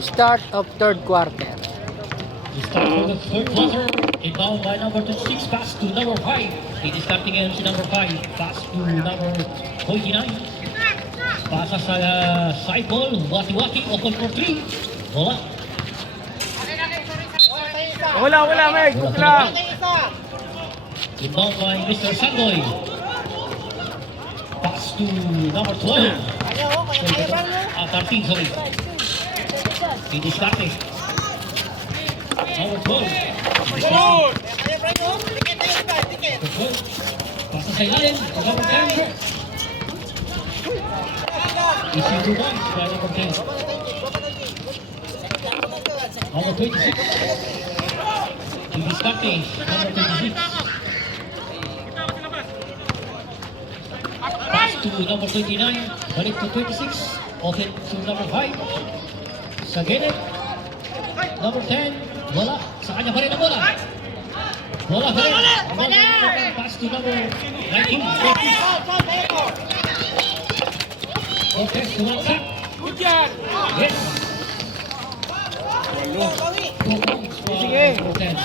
Start of third quarter. Start for the third quarter. Inbound by number 26, pass to number 5. It is starting again si number 5. Pass to number 29. Pasa sa side ball. Wati-wati, open for 3. Wala. Wala, Meg. Cook lang. Inbound by Mr. Sandoy. Pass to number 12. 13, sorry. It is starting. Number 12. Pasa sa ilalim. Number 10. Issue 2 points by number 10. Number 26. It is starting. Number 26. Pass to number 29. Balik to 26. Open to number 5. Sa gilid. Number 10. Wala. Sa kanya pa rin ang bola. Wala pa rin. Pass to number 19. Okay, sumaksak. Yes. Sige. Number 10.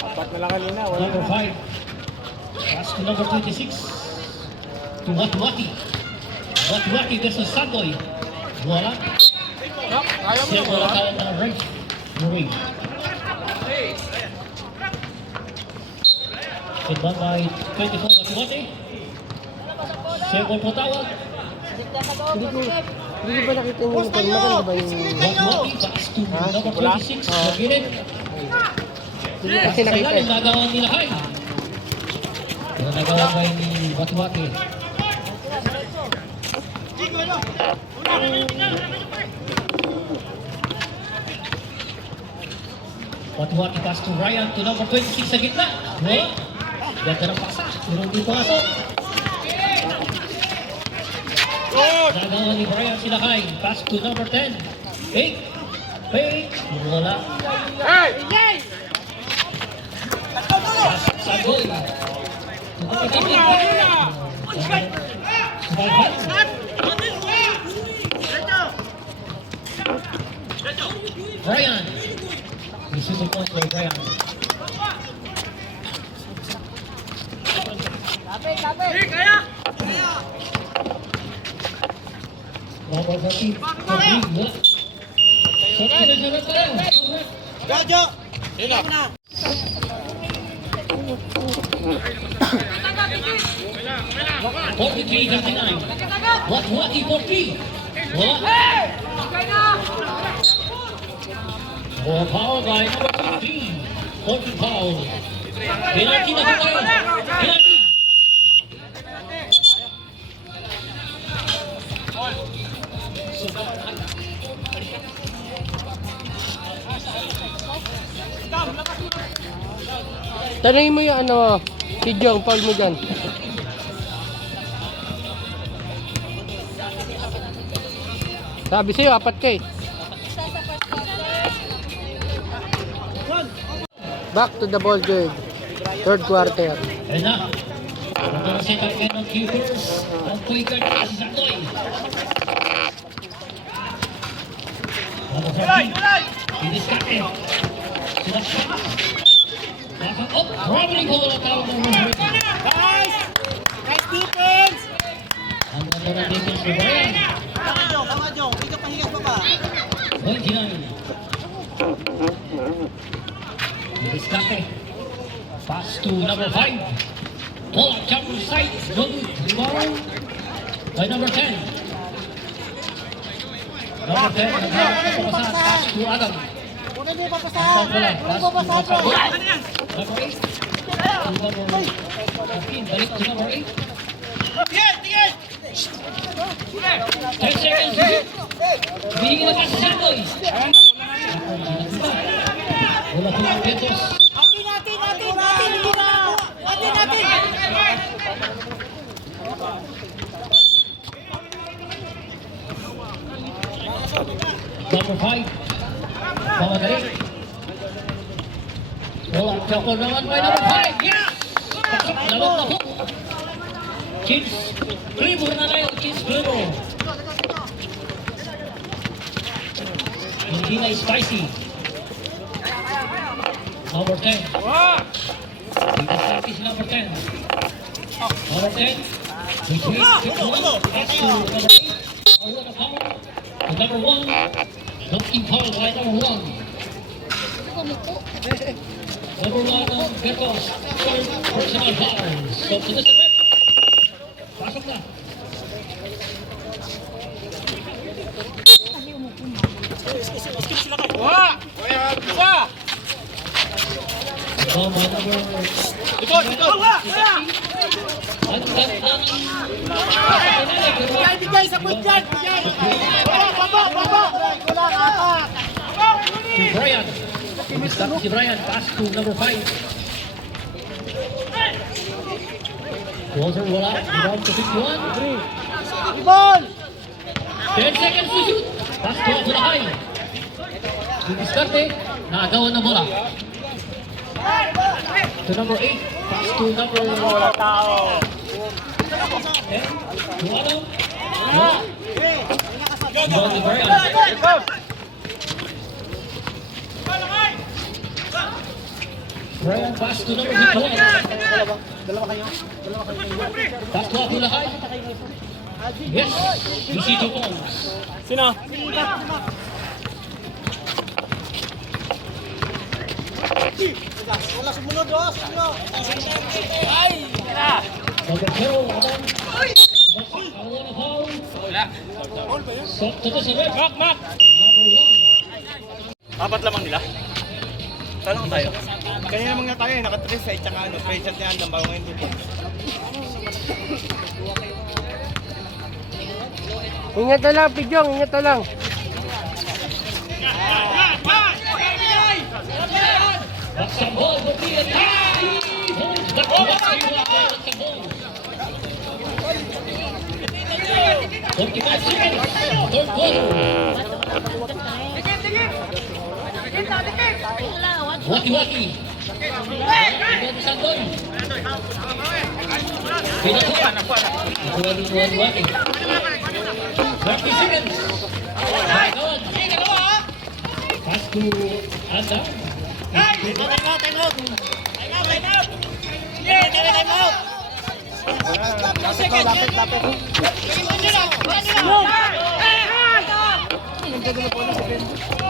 Apat na lang kanina. Wala Number na. 5. Pass to number 26. To Wati-Wati. Wati-Wati versus Sandoy. Wala. Ayaw mo Siya na wala wala. tawag ng range. Moving. Inbound by 24 Wati-Wati. Siya wala po tawag. Hindi ko ba nakita yung uniform? Maganda ba yung... Wati-Wati. Pass to number Wala? 26. Sa gilid. Hindi kasi Sa nakita. ilalim, nagawa nila Hay. Pero nagawa ba ni Wati-Wati? Wati-Wati pass to Ryan to number 26 sa gitna. Wala. Ganda ng pasa. Pero hindi pumasok. Nagawa ni Brian Silakay. Pass to number 10. Fake. Fake. Wala. Pass sa goal. Brian. This is the point for Brian. Number 14. Wala. Sarap tayo. 43-39. Wati-Wati 40. Wala. More power by number 15. 40 foul. Penalty na po tayo. Penalty. Tanungin mo yung ano, si Jong, foul mo dyan. Sabi sa'yo, apat ka eh. Back to the ball game. Third quarter. Ayun na. Ito na set up ngayon ng keepers. Ang point guard na si Sandoy. Number 14. Iniskate. Sinaksak. Nasang up. Traveling goal ang tawag ng referee. Nice defense! Ang ganda ng defense ni Brian. Tama, Jong. Hindi ka pahingas pa ba? 29. Iniskate. Pass to number 5. Ball at jumper side. No good. Rebound by number 10. Number 10. Napapasa. Pass to Adam. Una mo Pass papasahan. to Adam. Una mo papasahan. Number 8. To number 14. Balik to number 8. 10 seconds. Binigyan na kasi Sandoy. Wala po ang Petos. Natin! Hindi na! Natin! Number 5. Pamadali. Wala. Choko naman by number 5. Yes! Lawak na po. Kids. Primo na tayo. Kids Primo. Tila Spicy. Number 10. Tila Spicy, number 10. Number 10. Between pass to number 8. Or what a power. To number 1. Looking foul by number 1. Number 1 Bercos. Third personal foul. So to the set. Pasok na. By number... Likod! Ang ganda ng... Bigay sa pagyan! Baba! Kulang, apat! Si Brian. Stop si Brian. Pass to number 5. Closer wala. Rebound to 51. Ibon! 10 seconds to shoot. Pass to Abulahay. Diskarte. Naagawan na bola. To number 8. Pass to number... Wala tao. 10. To ano? Wala. Rebound ni Brian. Brian pass to number 51. Dalawa kayo. Pass to Abulahay. Yes. You see 2 points. Sino? Wala sumunod, Ross. Ay! Number 0, Adam. Awala foul. Stop to the seven. Number 1. Apat lamang nila. Tanong tayo. Kanina mga tayo, naka-3 sa tsaka ano, present ni Andam bago ngayon dito. Ingat na lang, Pidyong. Ingat na lang. Basketball, Bukit. Basketball. 45 seconds. Third quarter. Waki-waki. Ibon Sandoy. Pinatuan. Nakuha din Waki-waki. 30 seconds. Nagawad. Pass to Adam.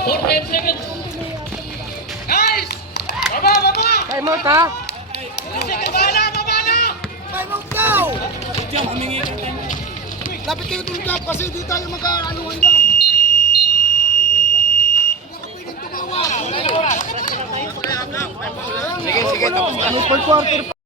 For 10 seconds. Time out, ha? Time out daw! Lapit kayo tulad kasi di tayo magkaanuhan dyan. Hindi ka pwedeng tumawa. Sige, tapos na. Per quarter